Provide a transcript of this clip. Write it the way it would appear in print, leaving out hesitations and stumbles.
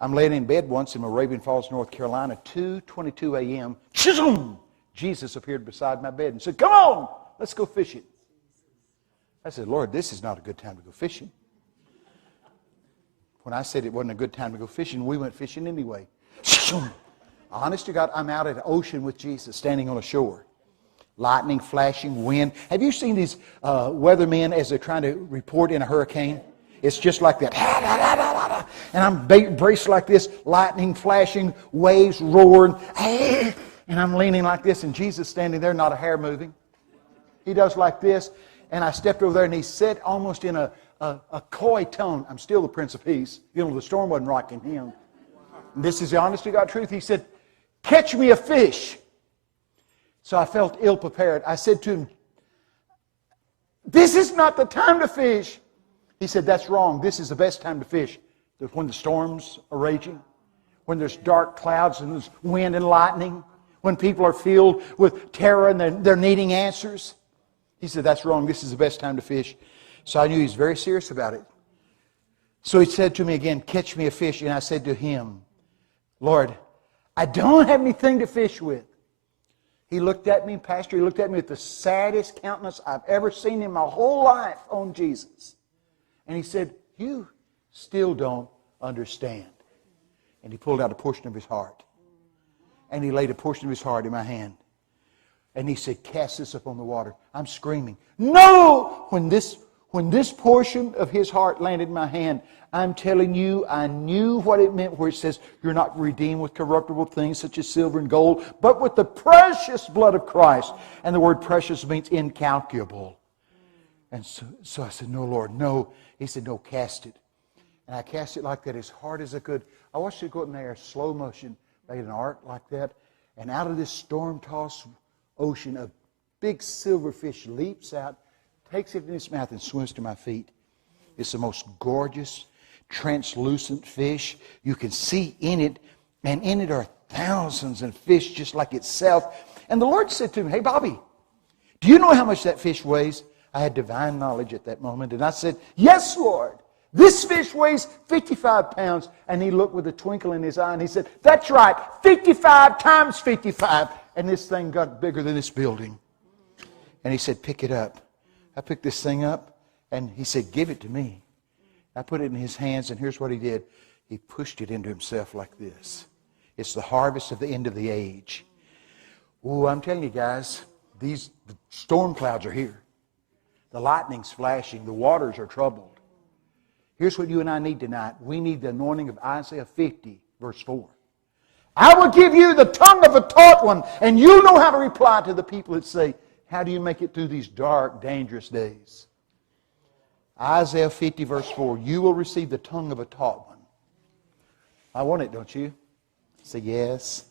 I'm laying in bed once in Moravian Falls, North Carolina, 2:22 a.m. Chisholm! Jesus appeared beside my bed and said, "Come on, let's go fishing." I said, "Lord, this is not a good time to go fishing." When I said it wasn't a good time to go fishing, we went fishing anyway. Honest to God, I'm out at the ocean with Jesus, standing on a shore. Lightning, flashing, wind. Have you seen these weathermen as they're trying to report in a hurricane? It's just like that. And I'm braced like this, lightning flashing, waves roaring. And I'm leaning like this, and Jesus standing there, not a hair moving. He does like this. And I stepped over there, and he said almost in a coy tone, "I'm still the Prince of Peace." You know, the storm wasn't rocking him. And this is the honest to God truth. He said, "Catch me a fish." So I felt ill-prepared. I said to him, "This is not the time to fish." He said, "That's wrong. This is the best time to fish. When the storms are raging, when there's dark clouds and there's wind and lightning, when people are filled with terror and they're needing answers." He said, "That's wrong. This is the best time to fish." So I knew he was very serious about it. So he said to me again, "Catch me a fish." And I said to him, "Lord, I don't have anything to fish with." He looked at me, Pastor, he looked at me with the saddest countenance I've ever seen in my whole life on Jesus. And he said, "You still don't understand." And he pulled out a portion of his heart. And he laid a portion of his heart in my hand. And he said, "Cast this upon the water." I'm screaming, "No!" When this portion of his heart landed in my hand, I'm telling you, I knew what it meant where it says, "You're not redeemed with corruptible things such as silver and gold, but with the precious blood of Christ." And the word precious means incalculable. And so I said, "No, Lord, no." He said, "No, cast it." And I cast it like that as hard as I could. I watched it go in there, slow motion, made an arc like that. And out of this storm-tossed ocean, a big silverfish leaps out, takes it in his mouth, and swims to my feet. It's the most gorgeous, translucent fish. You can see in it, and in it are thousands of fish just like itself. And the Lord said to me, "Hey, Bobby, do you know how much that fish weighs?" I had divine knowledge at that moment, and I said, "Yes, Lord. This fish weighs 55 pounds. And he looked with a twinkle in his eye, and he said, "That's right, 55 times 55. And this thing got bigger than this building. And he said, "Pick it up." I picked this thing up, and he said, "Give it to me." I put it in his hands, and here's what he did. He pushed it into himself like this. It's the harvest of the end of the age. Oh, I'm telling you guys, the storm clouds are here. The lightning's flashing. The waters are troubled. Here's what you and I need tonight. We need the anointing of Isaiah 50, verse 4. "I will give you the tongue of a taught one, and you know how to reply to the people that say, 'How do you make it through these dark, dangerous days?'" Isaiah 50, verse 4. You will receive the tongue of a taught one. I want it, don't you? Say yes.